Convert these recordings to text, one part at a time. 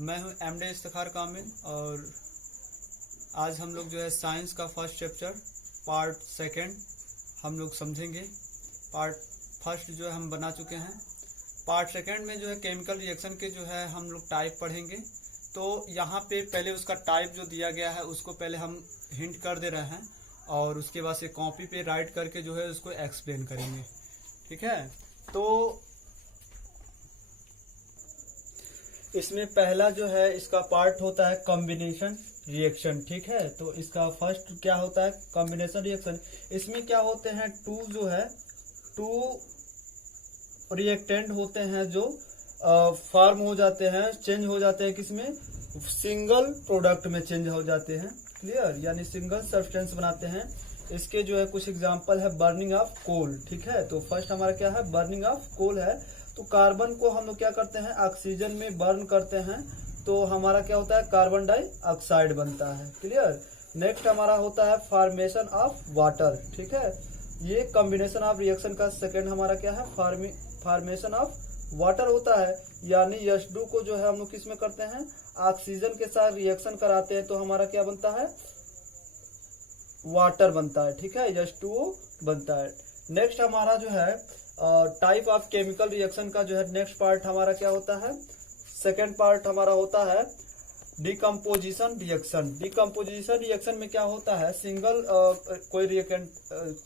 मैं हूं एमडी इफ्तिखार कामिल और आज हम लोग जो है साइंस का फर्स्ट चैप्टर पार्ट सेकंड हम लोग समझेंगे। पार्ट फर्स्ट जो है हम बना चुके हैं। पार्ट सेकंड में जो है केमिकल रिएक्शन के जो है हम लोग टाइप पढ़ेंगे। तो यहाँ पे पहले उसका टाइप जो दिया गया है उसको पहले हम हिंट कर दे रहे हैं और उसके बाद से कॉपी पे राइट करके जो है उसको एक्सप्लेन करेंगे। ठीक है, तो इसमें पहला जो है इसका पार्ट होता है कॉम्बिनेशन रिएक्शन। ठीक है, तो इसका फर्स्ट क्या होता है कॉम्बिनेशन रिएक्शन। इसमें क्या होते हैं टू रिएक्टेंट होते हैं जो फॉर्म हो जाते हैं, चेंज हो जाते हैं, किसमें सिंगल प्रोडक्ट में चेंज हो जाते हैं। क्लियर, यानी सिंगल सब्सटेंस बनाते हैं। इसके जो है कुछ एग्जांपल है बर्निंग ऑफ कोल। ठीक है, तो फर्स्ट हमारा क्या है बर्निंग ऑफ कोल है। तो कार्बन को हम लोग क्या करते हैं ऑक्सीजन में बर्न करते हैं तो हमारा क्या होता है कार्बन डाइऑक्साइड बनता है। क्लियर, नेक्स्ट हमारा होता है फॉर्मेशन ऑफ वाटर। ठीक है, ये कॉम्बिनेशन ऑफ रिएक्शन का सेकंड हमारा क्या है फॉर्मेशन ऑफ वाटर होता है। यानी H2 को जो है हम लोग किस में करते हैं ऑक्सीजन के साथ रिएक्शन कराते हैं तो हमारा क्या बनता है वाटर बनता है। ठीक है, H2O बनता है। नेक्स्ट हमारा जो है टाइप ऑफ केमिकल रिएक्शन का जो है नेक्स्ट पार्ट हमारा क्या होता है सेकेंड पार्ट हमारा होता है डिकम्पोजिशन रिएक्शन। डिकम्पोजिशन रिएक्शन में क्या होता है सिंगल कोई रिएक्टेंट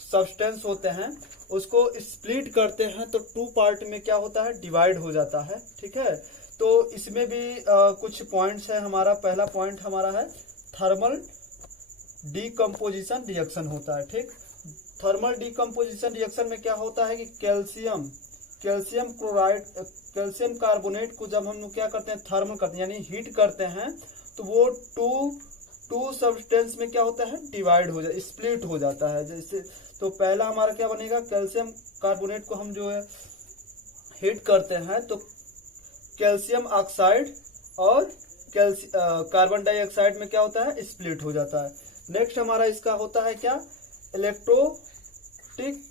सब्सटेंस होते हैं उसको स्प्लिट करते हैं तो टू पार्ट में क्या होता है डिवाइड हो जाता है। ठीक है, तो इसमें भी कुछ पॉइंट्स है। हमारा पहला पॉइंट हमारा है थर्मल डिकम्पोजिशन रिएक्शन होता है। ठीक, थर्मल डिकम्पोजिशन रिएक्शन में क्या होता है कि कैल्शियम क्लोराइड कैल्शियम कार्बोनेट को जब हम लोग क्या करते हैं थर्मल करते हैं यानी हीट करते हैं तो वो टू सब्सटेंस में क्या होता है डिवाइड हो जाता स्प्लिट हो जाता है। जैसे तो पहला हमारा क्या बनेगा कैल्शियम कार्बोनेट को हम जो है हीट करते हैं तो कैल्शियम ऑक्साइड और कार्बन डाइऑक्साइड में क्या होता है स्प्लिट हो जाता है। नेक्स्ट हमारा इसका होता है क्या इलेक्ट्रोटिक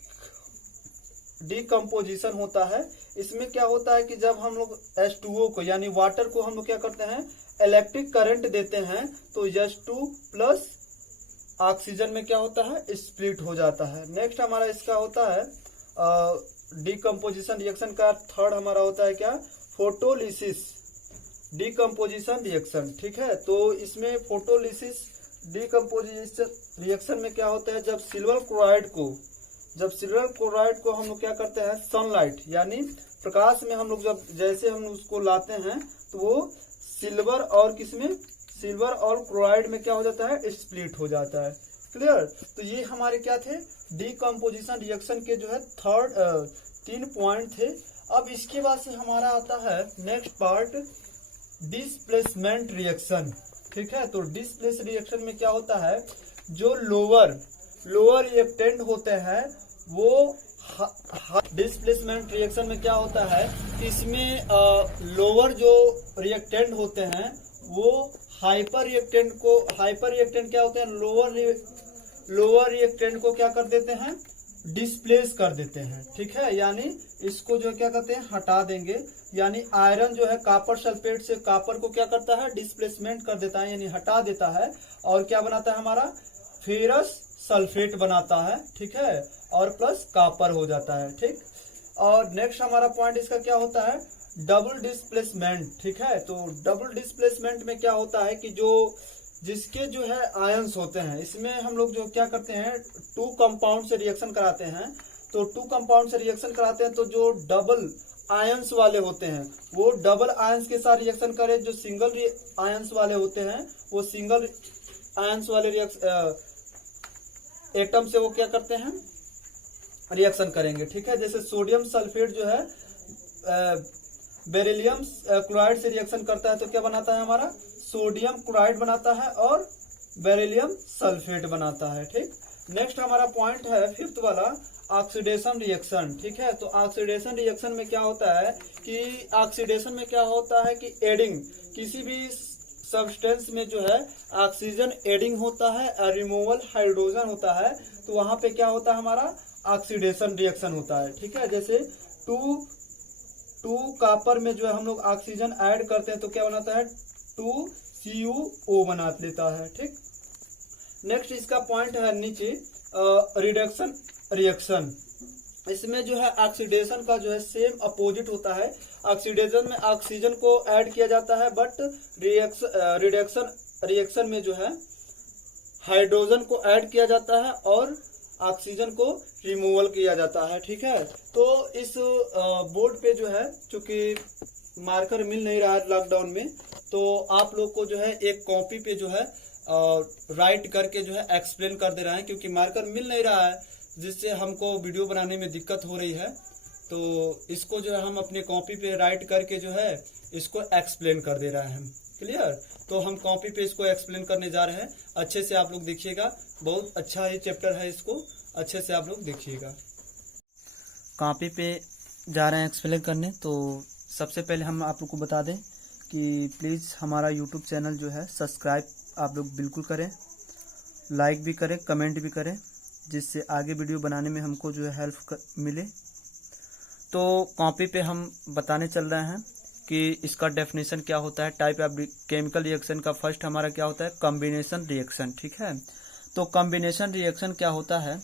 डिकम्पोजिशन होता है। इसमें क्या होता है कि जब हम लोग H2O को यानी वाटर को हम लोग क्या करते हैं इलेक्ट्रिक करंट देते हैं तो H2 प्लस ऑक्सीजन में क्या होता है स्प्लिट हो जाता है। नेक्स्ट हमारा इसका होता है डिकम्पोजिशन रिएक्शन का थर्ड हमारा होता है क्या फोटोलिसिस डिकम्पोजिशन रिएक्शन। ठीक है, तो इसमें फोटोलिसिस डिकम्पोजिशन रिएक्शन में क्या होता है जब सिल्वर क्लोराइड को हम लोग क्या करते हैं सनलाइट यानी प्रकाश में हम लोग जब जैसे हम उसको लाते हैं तो वो सिल्वर और क्लोराइड में क्या हो जाता है स्प्लिट हो जाता है। क्लियर, तो ये हमारे क्या थे डिकम्पोजिशन रिएक्शन के जो है थर्ड 3 पॉइंट थे। अब इसके बाद से हमारा आता है नेक्स्ट पार्ट डिस्प्लेसमेंट रिएक्शन। ठीक है, तो डिस्प्लेस रिएक्शन में क्या होता है जो लोअर रिएक्टेंट होते हैं वो डिस्प्लेसमेंट रिएक्शन में क्या होता है कि इसमें लोअर जो रिएक्टेंट होते हैं वो हाइपर रिएक्टेंट क्या होते हैं लोअर रिएक्टेंट को क्या कर देते हैं डिस्प्लेस कर देते हैं। ठीक है, यानी इसको जो क्या करते हैं हटा देंगे। यानी आयरन जो है कॉपर सल्फेट से कॉपर को क्या करता है डिस्प्लेसमेंट कर देता है यानी हटा देता है और क्या बनाता है हमारा फेरस सल्फेट बनाता है। ठीक है, और प्लस कॉपर हो जाता है। ठीक, और नेक्स्ट हमारा पॉइंट इसका क्या होता है डबल डिस्प्लेसमेंट। ठीक है, तो डबल डिस्प्लेसमेंट में क्या होता है कि जिसके जो है आयंस होते हैं इसमें हम लोग जो क्या करते हैं 2 कंपाउंड से रिएक्शन कराते हैं तो 2 कंपाउंड से रिएक्शन कराते हैं तो जो डबल आयंस वाले होते हैं वो डबल आयंस के साथ रिएक्शन करें, जो सिंगल आयंस वाले होते हैं वो सिंगल आयंस वाले एटम से वो क्या करते हैं रिएक्शन करेंगे। ठीक है, जैसे सोडियम सल्फेट जो है बेरिलियम क्लोराइड से रिएक्शन करता है तो क्या बनाता है हमारा सोडियम क्लोराइड बनाता है और बेरिलियम सल्फेट बनाता है। ठीक, नेक्स्ट हमारा पॉइंट है फिफ्थ वाला ऑक्सीडेशन रिएक्शन। ठीक है, तो ऑक्सीडेशन रिएक्शन में क्या होता है कि ऑक्सीडेशन में क्या होता है कि एडिंग किसी भी सब्सटेंस में जो है ऑक्सीजन एडिंग होता है और रिमूवल हाइड्रोजन होता है तो वहां पे क्या होता है हमारा ऑक्सीडेशन रिएक्शन होता है। ठीक है, जैसे 2 कॉपर में जो है हम लोग ऑक्सीजन ऐड करते हैं तो क्या बनाता है 2CuO बना लेता है। ठीक, नेक्स्ट इसका पॉइंट है नीचे रिडक्शन रिएक्शन। इसमें जो है ऑक्सीडेशन का जो है सेम अपोजिट होता है। ऑक्सीडेशन में ऑक्सीजन को ऐड किया जाता है, बट रिडक्शन रिएक्शन में जो है हाइड्रोजन को ऐड किया जाता है और ऑक्सीजन को रिमूवल किया जाता है। ठीक है, तो इस बोर्ड पे जो है चूंकि मार्कर मिल नहीं रहा है लॉकडाउन में, तो आप लोग को जो है एक कॉपी पे जो है राइट करके जो है एक्सप्लेन कर दे रहा है, क्योंकि मार्कर मिल नहीं रहा है जिससे हमको वीडियो बनाने में दिक्कत हो रही है। तो इसको जो है हम अपने कॉपी पे राइट करके जो है इसको एक्सप्लेन कर दे रहे हैं। क्लियर, तो हम कॉपी पे इसको एक्सप्लेन करने जा रहे हैं। अच्छे से आप लोग देखिएगा, बहुत अच्छा ही चैप्टर है, इसको अच्छे से आप लोग देखिएगा। कॉपी पे जा रहे हैं एक्सप्लेन करने। तो सबसे पहले हम आप लोग को बता दें कि प्लीज़ हमारा यूट्यूब चैनल जो है सब्सक्राइब आप लोग बिल्कुल करें, लाइक भी करें, कमेंट भी करें, जिससे आगे वीडियो बनाने में हमको जो है हेल्प मिले। तो कॉपी पे हम बताने चल रहे हैं कि इसका डेफिनेशन क्या होता है। टाइप ऑफ केमिकल रिएक्शन का फर्स्ट हमारा क्या होता है कॉम्बिनेशन रिएक्शन। ठीक है, तो कॉम्बिनेशन रिएक्शन क्या होता है।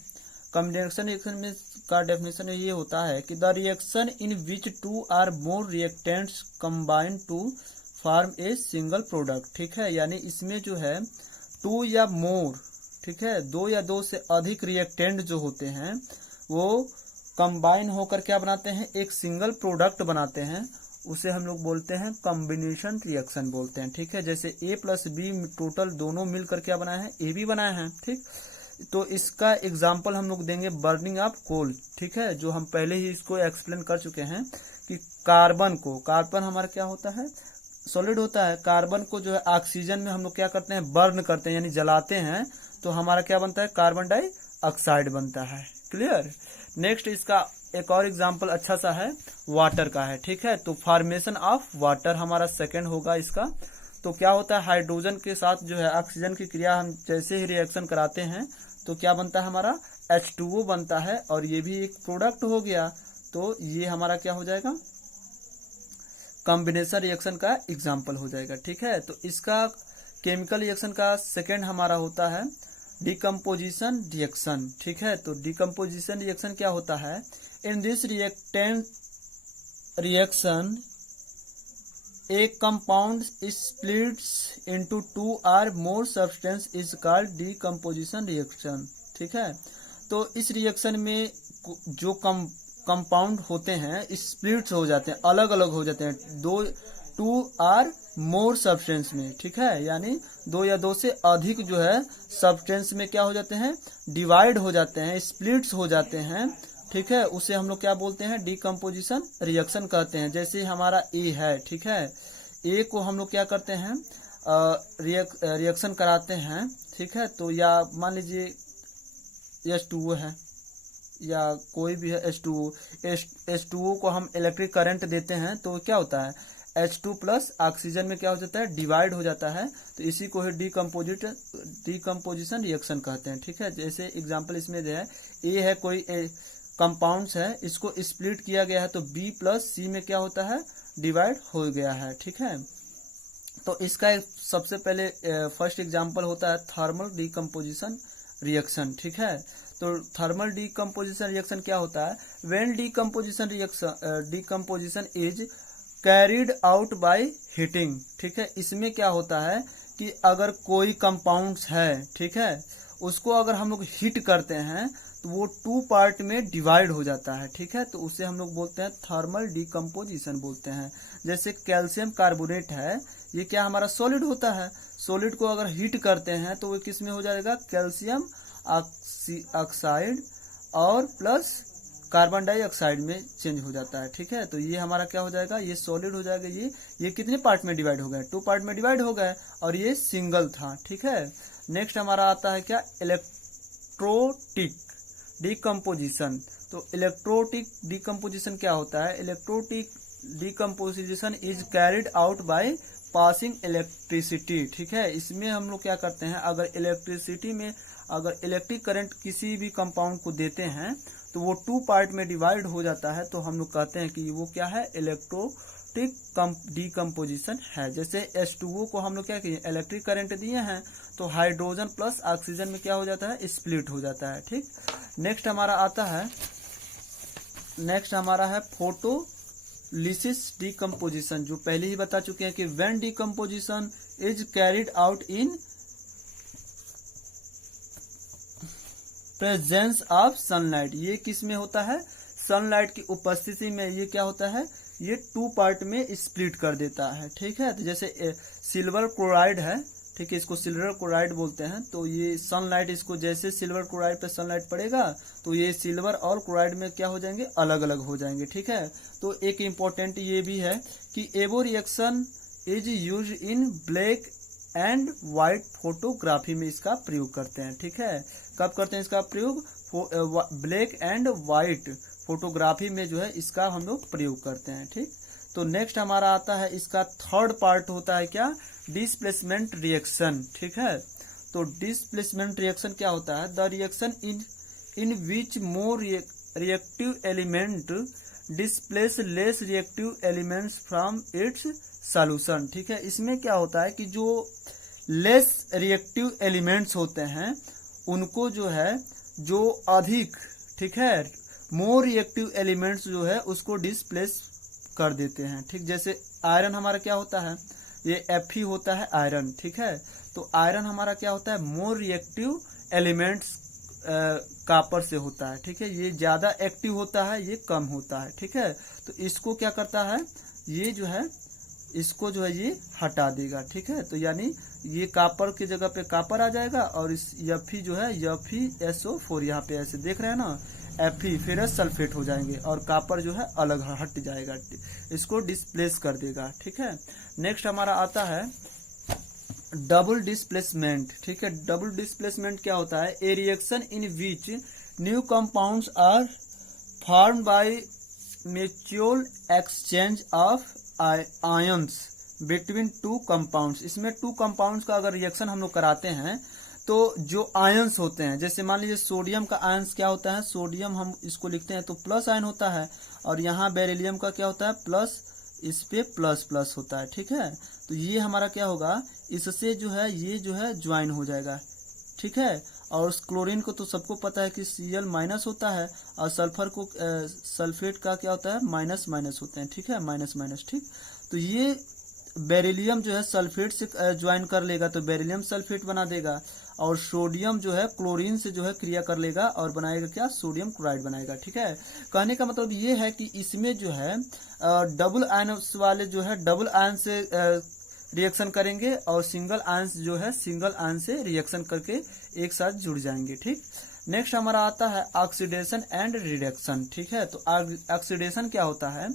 कॉम्बिनेशन रिएक्शन में का डेफिनेशन ये होता है कि the reaction in which 2 or more reactants combine to form a single product. ठीक है, यानी इसमें जो है 2 या मोर, ठीक है, 2 या 2 से अधिक रिएक्टेंट जो होते हैं वो कंबाइन होकर क्या बनाते हैं एक सिंगल प्रोडक्ट बनाते हैं, उसे हम लोग बोलते हैं कॉम्बिनेशन रिएक्शन बोलते हैं। ठीक है, जैसे A + B टोटल दोनों मिलकर क्या बनाए हैं AB बनाए हैं। ठीक, तो इसका एग्जाम्पल हम लोग देंगे बर्निंग ऑफ कोल। ठीक है, जो हम पहले ही इसको एक्सप्लेन कर चुके हैं कि कार्बन हमारा क्या होता है सॉलिड होता है। कार्बन को जो है ऑक्सीजन में हम लोग क्या करते हैं बर्न करते हैं यानी जलाते हैं, तो हमारा क्या बनता है कार्बन डाइऑक्साइड बनता है। क्लियर, नेक्स्ट इसका एक और एग्जांपल अच्छा सा है वाटर का है। ठीक है, तो फॉर्मेशन ऑफ वाटर हमारा सेकंड होगा इसका। तो क्या होता है हाइड्रोजन के साथ जो है ऑक्सीजन की क्रिया हम जैसे ही रिएक्शन कराते हैं तो क्या बनता है हमारा H2O बनता है, और ये भी एक प्रोडक्ट हो गया। तो ये हमारा क्या हो जाएगा कॉम्बिनेशन रिएक्शन का एग्जाम्पल हो जाएगा। ठीक है, तो इसका केमिकल रिएक्शन का सेकेंड हमारा होता है डिकम्पोजिशन रिएक्शन। ठीक है, तो डिकम्पोजिशन रिएक्शन क्या होता है in this reactant reaction A compound splits into 2 or more substance is called decomposition reaction. ठीक है, तो इस रिएक्शन में जो कंपाउंड होते हैं स्प्लिट्स हो जाते हैं, अलग अलग हो जाते हैं 2 or more सब्सटेंस में। ठीक है, यानी 2 या 2 से अधिक जो है सब्सटेंस में क्या हो जाते हैं डिवाइड हो जाते हैं, स्प्लिट्स हो जाते हैं। ठीक है, उसे हम लोग क्या बोलते हैं डिकम्पोजिशन रिएक्शन कहते हैं। जैसे हमारा A है, ठीक है, A को हम लोग क्या करते हैं रिएक्शन कराते हैं। ठीक है, तो या मान लीजिए H2O है या कोई भी है H2O को हम इलेक्ट्रिक करंट देते हैं तो क्या होता है H2 प्लस ऑक्सीजन में क्या हो जाता है डिवाइड हो जाता है, तो इसी को ही डिकम्पोजिशन रिएक्शन कहते हैं। ठीक है, जैसे एग्जांपल इसमें जो है A है कोई कंपाउंड्स है, इसको स्प्लिट किया गया है तो B + C में क्या होता है डिवाइड हो गया है। ठीक है, तो इसका सबसे पहले फर्स्ट एग्जांपल होता है थर्मल डिकम्पोजिशन रिएक्शन। ठीक है, तो थर्मल डिकम्पोजिशन रिएक्शन क्या होता है when decomposition is carried out by heating. ठीक है, इसमें क्या होता है कि अगर कोई कंपाउंड्स है, ठीक है, उसको अगर हम लोग हीट करते हैं तो वो 2 पार्ट में डिवाइड हो जाता है। ठीक है, तो उसे हम लोग बोलते हैं थर्मल डिकम्पोजिशन बोलते हैं। जैसे कैल्शियम कार्बोनेट है, ये क्या हमारा सॉलिड होता है, सॉलिड को अगर हीट करते हैं तो वो किस में हो जाएगा कैल्शियम ऑक्साइड और प्लस कार्बन डाइऑक्साइड में चेंज हो जाता है। ठीक है, तो ये हमारा क्या हो जाएगा ये सॉलिड हो जाएगा। ये कितने पार्ट में डिवाइड हो गए 2 पार्ट में डिवाइड हो गए और ये सिंगल था। ठीक है, नेक्स्ट हमारा आता है क्या इलेक्ट्रोटिक डिकम्पोजिशन। तो इलेक्ट्रोटिक डिकम्पोजिशन क्या होता है electrolytic decomposition is carried out by passing electricity. ठीक है, इसमें हम लोग क्या करते हैं अगर इलेक्ट्रिसिटी में अगर इलेक्ट्रिक करंट किसी भी कंपाउंड को देते हैं तो वो 2 पार्ट में डिवाइड हो जाता है, तो हम लोग कहते हैं कि वो क्या है, इलेक्ट्रोलिक डीकम्पोजिशन है। जैसे H2O को हम लोग क्या किए, इलेक्ट्रिक करंट दिए हैं, तो हाइड्रोजन प्लस ऑक्सीजन में क्या हो जाता है, स्प्लिट हो जाता है। ठीक, नेक्स्ट हमारा है फोटोलिसिस डीकम्पोजिशन, जो पहले ही बता चुके हैं कि when decomposition is carried out in presence of sunlight. ये किस में होता है, सनलाइट की उपस्थिति में ये क्या होता है, ये 2 पार्ट में स्प्लिट कर देता है। ठीक है, तो जैसे सिल्वर क्लोराइड है, ठीक है, इसको सिल्वर क्लोराइड बोलते हैं, तो ये सनलाइट, इसको जैसे सिल्वर क्लोराइड पे सनलाइट पड़ेगा तो ये सिल्वर और क्लोराइड में क्या हो जाएंगे, अलग अलग हो जाएंगे। ठीक है, तो एक इम्पोर्टेंट ये भी है कि एवो reaction is use in black and white photography में इसका प्रयोग करते हैं। ठीक है, कब करते हैं इसका प्रयोग, ब्लैक एंड व्हाइट फोटोग्राफी में जो है इसका हम लोग प्रयोग करते हैं। ठीक, तो नेक्स्ट हमारा आता है, इसका थर्ड पार्ट होता है क्या, डिस्प्लेसमेंट रिएक्शन। ठीक है, तो डिस्प्लेसमेंट रिएक्शन क्या होता है, the reaction in which more reactive element displace less reactive elements from its solution. ठीक है, इसमें क्या होता है कि जो लेस रिएक्टिव एलिमेंट्स होते हैं उनको जो है, जो अधिक, ठीक है, मोर रिएक्टिव एलिमेंट्स जो है उसको डिस्प्लेस कर देते हैं। ठीक, जैसे आयरन हमारा क्या होता है, ये Fe होता है आयरन। ठीक है, तो आयरन हमारा क्या होता है, मोर रिएक्टिव एलिमेंट्स कॉपर से होता है। ठीक है, ये ज्यादा एक्टिव होता है, ये कम होता है। ठीक है, तो इसको क्या करता है, ये जो है इसको जो है ये हटा देगा। ठीक है, तो यानी ये कॉपर की जगह पे कॉपर आ जाएगा और इस Fe जो है FeSO4, यहाँ पे ऐसे देख रहे हैं ना, Fe फेरस सल्फेट हो जाएंगे और कॉपर जो है अलग हट जाएगा, इसको डिस्प्लेस कर देगा। ठीक है, नेक्स्ट हमारा आता है डबल डिस्प्लेसमेंट। ठीक है, डबल डिस्प्लेसमेंट क्या होता है, a reaction in which new compounds are form by mutual exchange of ions between 2 compounds. इसमें 2 कंपाउंड्स का अगर रिएक्शन हम लोग कराते हैं तो जो आयंस होते हैं, जैसे मान लीजिए सोडियम का आयंस क्या होता है, सोडियम हम इसको लिखते हैं तो प्लस आयन होता है, और यहाँ बेरिलियम का क्या होता है, प्लस, इस पे प्लस प्लस होता है। ठीक है, तो ये हमारा क्या होगा, इससे जो है ये जो है ज्वाइन हो जाएगा। ठीक है, और क्लोरीन को तो सबको पता है कि Cl माइनस होता है, और सल्फर को सल्फेट का क्या होता है, माइनस माइनस होते हैं। ठीक है, माइनस माइनस। ठीक, तो ये बेरिलियम जो है सल्फेट से ज्वाइन कर लेगा तो बेरिलियम सल्फेट बना देगा, और सोडियम जो है क्लोरीन से जो है क्रिया कर लेगा और बनाएगा क्या, सोडियम क्लोराइड बनाएगा। ठीक है, कहने का मतलब ये है कि इसमें जो है डबल आयन वाले जो है डबल आयन से रिएक्शन करेंगे, और सिंगल आयन जो है सिंगल आयन से रिएक्शन करके एक साथ जुड़ जाएंगे। ठीक, नेक्स्ट हमारा आता है ऑक्सीडेशन एंड रिडक्शन। ठीक है, तो ऑक्सीडेशन क्या होता है,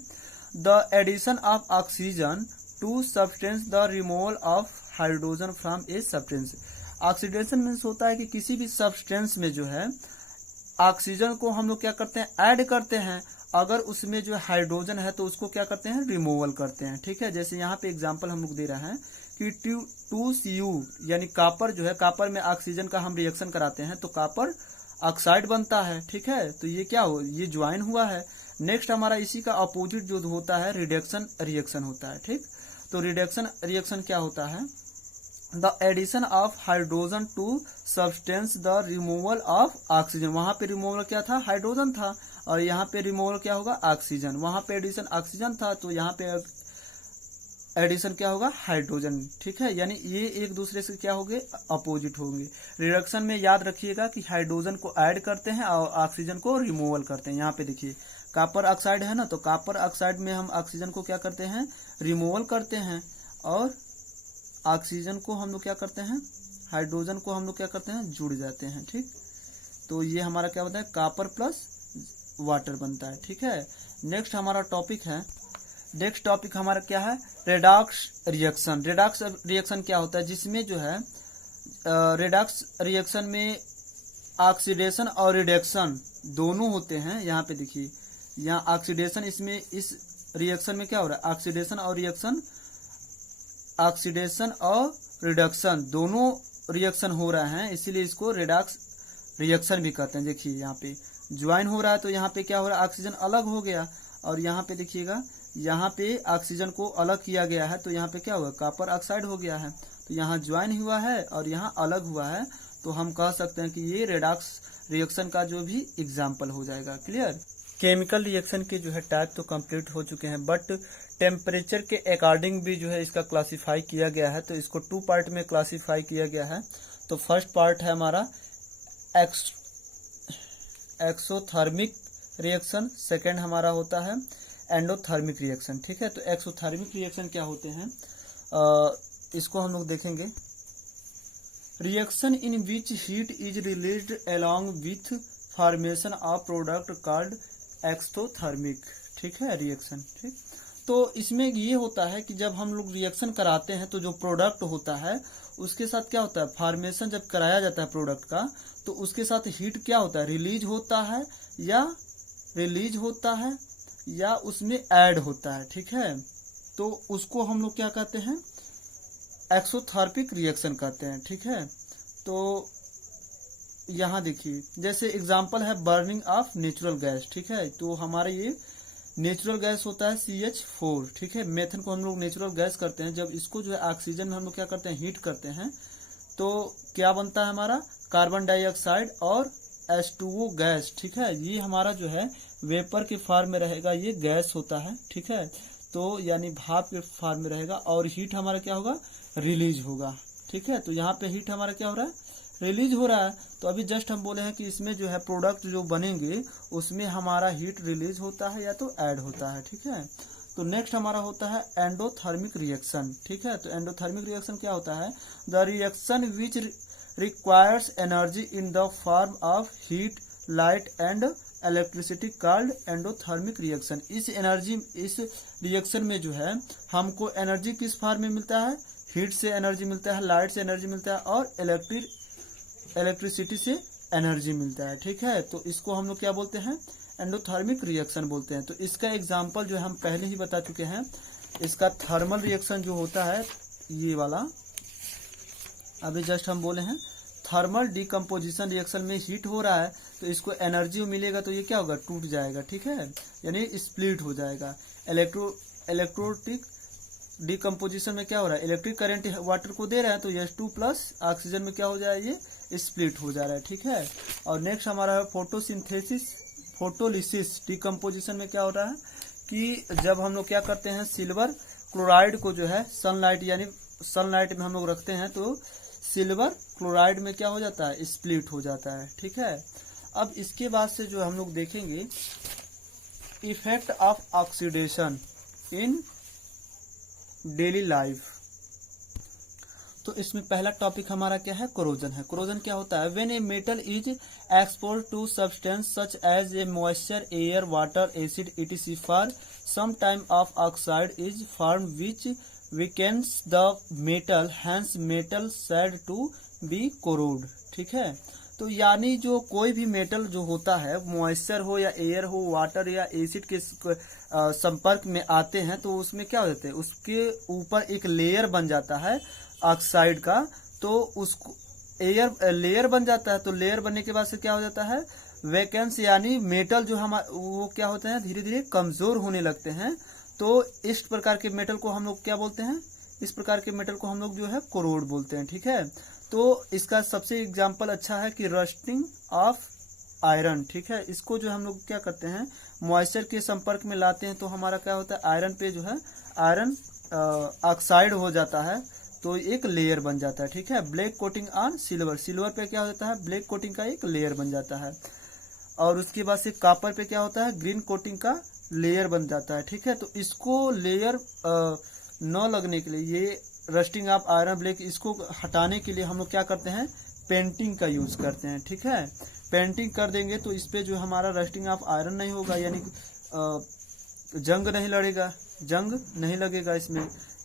the addition of oxygen to substance, the removal of hydrogen from a substance. Oxidation means होता है कि किसी भी सब्सटेंस में जो है ऑक्सीजन को हम लोग क्या करते हैं, ऐड करते हैं, अगर उसमें जो हाइड्रोजन है तो उसको क्या करते हैं, रिमूवल करते हैं। ठीक है, जैसे यहाँ पे एग्जांपल हम लोग दे रहे हैं कि 2Cu यानी कॉपर जो है, कॉपर में ऑक्सीजन का हम रिएक्शन कराते हैं तो कॉपर ऑक्साइड बनता है। ठीक है, तो ये क्या हो, ये ज्वाइन हुआ है। नेक्स्ट हमारा इसी का अपोजिट जो होता है रिडक्शन रिएक्शन होता है। ठीक, तो रिडक्शन रिएक्शन क्या होता है, the addition of hydrogen to substance, the removal of oxygen. वहां पे रिमूवल क्या था, हाइड्रोजन था, और यहाँ पे रिमूवल क्या होगा, ऑक्सीजन। वहां पे एडिशन ऑक्सीजन था तो यहाँ पे एडिशन क्या होगा, हाइड्रोजन। ठीक है, यानी ये एक दूसरे से क्या होंगे, अपोजिट होंगे। रिडक्शन में याद रखिएगा कि हाइड्रोजन को ऐड करते हैं और ऑक्सीजन को रिमूवल करते हैं। यहाँ पे देखिए कॉपर ऑक्साइड है ना, तो कॉपर ऑक्साइड में हम ऑक्सीजन को क्या करते हैं, रिमूवल करते हैं, और ऑक्सीजन को हम लोग क्या करते हैं, हाइड्रोजन को हम लोग क्या करते हैं, जुड़ जाते हैं। ठीक, तो ये हमारा क्या होता है, कॉपर प्लस वाटर बनता है। ठीक है, नेक्स्ट हमारा टॉपिक है, नेक्स्ट टॉपिक हमारा क्या है, रेडॉक्स रिएक्शन। रेडॉक्स रिएक्शन क्या होता है, जिसमें जो है रेडॉक्स रिएक्शन में ऑक्सीडेशन और रिडक्शन दोनों होते हैं। यहाँ पे देखिए, यहाँ ऑक्सीडेशन, इसमें इस रिएक्शन में क्या हो रहा है, ऑक्सीडेशन और रिएक्शन, ऑक्सीडेशन और रिडक्शन दोनों रिएक्शन हो रहे हैं, इसीलिए इसको रेडॉक्स रिएक्शन भी कहते हैं। देखिए यहाँ पे ज्वाइन हो रहा है तो यहाँ पे क्या हो रहा है, ऑक्सीजन अलग हो गया, और यहाँ पे देखिएगा यहाँ पे ऑक्सीजन को अलग किया गया है तो यहाँ पे क्या हुआ, कॉपर ऑक्साइड हो गया है। तो यहाँ ज्वाइन हुआ है और यहाँ अलग हुआ है, तो हम कह सकते हैं कि ये रेडॉक्स रिएक्शन का जो भी एग्जाम्पल हो जाएगा। क्लियर। केमिकल रिएक्शन के जो है टाइप तो कंप्लीट हो चुके हैं, बट टेम्परेचर के अकॉर्डिंग भी जो है इसका क्लासिफाई किया गया है। तो इसको 2 पार्ट में क्लासिफाई किया गया है। तो फर्स्ट पार्ट है हमारा एक्सोथर्मिक रिएक्शन, सेकेंड हमारा होता है एंडोथर्मिक रिएक्शन। ठीक है, तो एक्सोथर्मिक रिएक्शन क्या होते हैं, इसको हम लोग देखेंगे। Reaction in which heat is released along with formation of product called exothermic. ठीक है, रिएक्शन। ठीक, तो इसमें ये होता है कि जब हम लोग रिएक्शन कराते हैं तो जो प्रोडक्ट होता है उसके साथ क्या होता है, फॉर्मेशन जब कराया जाता है प्रोडक्ट का, तो उसके साथ हीट क्या होता है, रिलीज होता है या उसमें ऐड होता है। ठीक है, तो उसको हम लोग क्या कहते हैं, एक्सोथर्मिक रिएक्शन कहते हैं। ठीक है, तो यहाँ देखिए जैसे एग्जांपल है बर्निंग ऑफ नेचुरल गैस। ठीक है, तो हमारे ये नेचुरल गैस होता है CH4। ठीक है, मेथन को हम लोग नेचुरल गैस करते हैं, जब इसको जो है ऑक्सीजन में हम लोग क्या करते हैं, हीट करते हैं, तो क्या बनता है हमारा, कार्बन डाइऑक्साइड और H2O गैस। ठीक है, ये हमारा जो है वेपर के फॉर्म में रहेगा, ये गैस होता है। ठीक है, तो यानी भाप के फॉर्म में रहेगा और हीट हमारा क्या होगा, रिलीज होगा। ठीक है, तो यहाँ पे हीट हमारा क्या हो रहा है, रिलीज हो रहा है। तो अभी जस्ट हम बोले हैं कि इसमें जो है प्रोडक्ट जो बनेंगे उसमें हमारा हीट रिलीज होता है या तो ऐड होता है। ठीक है, तो नेक्स्ट हमारा होता है एंडोथर्मिक रिएक्शन। ठीक है, तो एंडोथर्मिक रिएक्शन क्या होता है, the reaction which requires energy in the form of heat, light and electricity called endothermic reaction. इस रिएक्शन में जो है हमको एनर्जी किस फॉर्म में मिलता है, हीट से एनर्जी मिलता है, लाइट से एनर्जी मिलता है और इलेक्ट्रिसिटी से एनर्जी मिलता है। ठीक है, तो इसको हम लोग क्या बोलते हैं, एंडोथर्मिक रिएक्शन बोलते हैं। तो इसका एग्जांपल जो है हम पहले ही बता चुके हैं। इसका थर्मल रिएक्शन जो होता है ये वाला, अभी जस्ट हम बोले हैं थर्मल डिकम्पोजिशन रिएक्शन में हीट हो रहा है तो इसको एनर्जी मिलेगा तो ये क्या होगा, टूट जाएगा। ठीक है, यानी स्प्लिट हो जाएगा। इलेक्ट्रोटिक डिकम्पोजिशन में क्या हो रहा है, इलेक्ट्रिक करंट वाटर को दे रहा है तो H2 प्लस ऑक्सीजन में क्या हो जाएगा, ये स्प्लिट हो जा रहा है। ठीक है, और नेक्स्ट हमारा है फोटोलिसिस डिकम्पोजिशन में क्या हो रहा है कि जब हम लोग क्या करते हैं, सिल्वर क्लोराइड को जो है सनलाइट में हम लोग रखते हैं तो सिल्वर क्लोराइड में क्या हो जाता है, स्प्लिट हो जाता है। ठीक है, अब इसके बाद से जो हम लोग देखेंगे effect of oxidation in daily life. तो इसमें पहला टॉपिक हमारा क्या है, कोरोजन है। कोरोजन क्या होता है, when a metal is exposed to substance such as a moisture, air, water, acid etc for some time of oxide is form which weakens the metal, hence metal said to be corroded. ठीक है, तो यानी जो कोई भी metal जो होता है, मॉइस्चर हो या एयर हो, वाटर या एसिड के संपर्क में आते हैं तो उसमें क्या हो जाता है, उसके ऊपर एक लेयर बन जाता है ऑक्साइड का, तो उसको लेयर बन जाता है। तो लेयर बनने के बाद से क्या हो जाता है, वैकेंस, यानी मेटल जो हम वो क्या होते हैं, धीरे धीरे कमजोर होने लगते हैं। तो इस प्रकार के मेटल को हम लोग क्या बोलते हैं, इस प्रकार के मेटल को हम लोग जो है कोरोड बोलते हैं। ठीक है, तो इसका सबसे एग्जाम्पल अच्छा है कि रस्टिंग ऑफ आयरन। ठीक है, इसको जो हम लोग क्या करते हैं, मॉइस्चर के संपर्क में लाते हैं तो हमारा क्या होता है, आयरन पे जो है आयरन ऑक्साइड हो जाता है तो एक लेयर बन जाता है। ठीक है, black coating on silver, silver पे क्या हो जाता है, ब्लैक कोटिंग का एक लेयर बन जाता है। और उसके बाद से कॉपर पे क्या होता है, ग्रीन कोटिंग का लेयर बन जाता है। ठीक है, तो इसको लेयर न लगने के लिए, ये रस्टिंग ऑफ आयरन ब्लैक, इसको हटाने के लिए हम लोग क्या करते हैं, पेंटिंग का यूज करते हैं। ठीक है, पेंटिंग कर देंगे तो इस पे जो हमारा रस्टिंग ऑफ आयरन नहीं होगा, यानी जंग नहीं लगेगा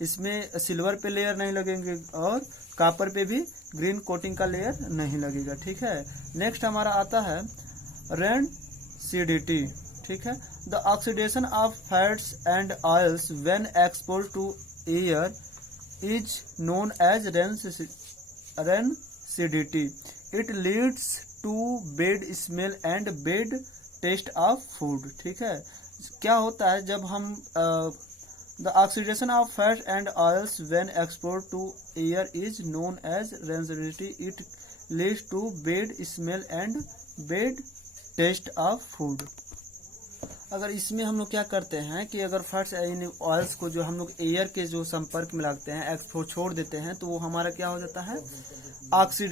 इसमें सिल्वर पे लेयर नहीं लगेंगे और कॉपर पे भी ग्रीन कोटिंग का लेयर नहीं लगेगा। ठीक है, नेक्स्ट हमारा आता है रेनसिडिटी। ठीक है, the oxidation of fats and oils when exposed to air is known as rancidity. It leads to bad smell and bad taste of food. ठीक है, क्या होता है जब हम the oxidation of fat and oils when export to air is known as rancidity, it leads to bad smell and bad taste of food. अगर इसमें हम लोग क्या करते हैं कि अगर फैट्स इन ऑयल्स को जो हम लोग एयर के जो संपर्क में लागते हैं, एक्सपोर्ट छोड़ देते हैं, तो वो हमारा क्या हो जाता है,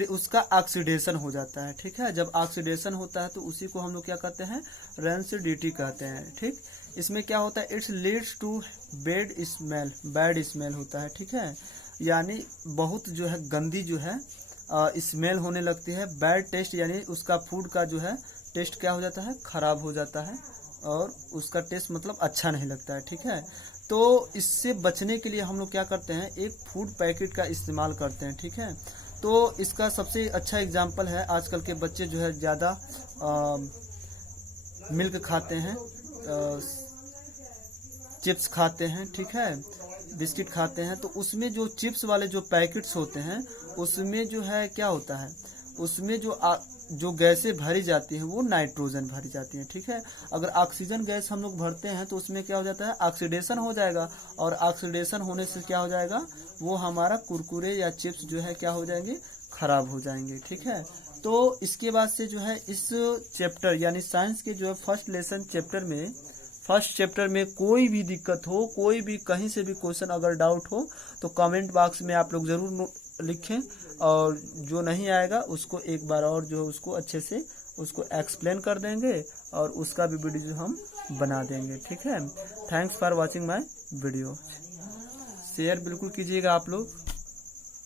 उसका ऑक्सीडेशन हो जाता है। ठीक है, जब ऑक्सीडेशन होता है तो उसी को हम लोग क्या कहते हैं, रेंसिडिटी कहते हैं। ठीक, इसमें क्या होता है, it's leads to bad smell होता है। ठीक है, यानी बहुत जो है गंदी जो है स्मेल होने लगती है। बैड टेस्ट यानी उसका फूड का जो है टेस्ट क्या हो जाता है, खराब हो जाता है और उसका टेस्ट मतलब अच्छा नहीं लगता है। ठीक है, तो इससे बचने के लिए हम लोग क्या करते हैं, एक फूड पैकेट का इस्तेमाल करते हैं। ठीक है, तो इसका सबसे अच्छा एग्जांपल है, आजकल के बच्चे जो है ज़्यादा मिल्क खाते हैं, चिप्स खाते हैं, ठीक है, बिस्किट खाते हैं, तो उसमें जो चिप्स वाले जो पैकेट्स होते हैं उसमें जो है क्या होता है, उसमें जो गैसें भरी जाती हैं वो नाइट्रोजन भरी जाती हैं। ठीक है, अगर ऑक्सीजन गैस हम लोग भरते हैं तो उसमें क्या हो जाता है, ऑक्सीडेशन हो जाएगा, और ऑक्सीडेशन होने से क्या हो जाएगा, वो हमारा कुरकुरे या चिप्स जो है क्या हो जाएंगे, खराब हो जाएंगे। ठीक है, तो इसके बाद से जो है इस चैप्टर यानी साइंस के जो है फर्स्ट चैप्टर में कोई भी दिक्कत हो, कोई भी कहीं से भी क्वेश्चन अगर डाउट हो तो कमेंट बॉक्स में आप लोग जरूर लिखें, और जो नहीं आएगा उसको एक बार और जो है उसको अच्छे से उसको एक्सप्लेन कर देंगे और उसका भी वीडियो हम बना देंगे। ठीक है, thanks for watching my video. Share बिल्कुल कीजिएगा आप लोग।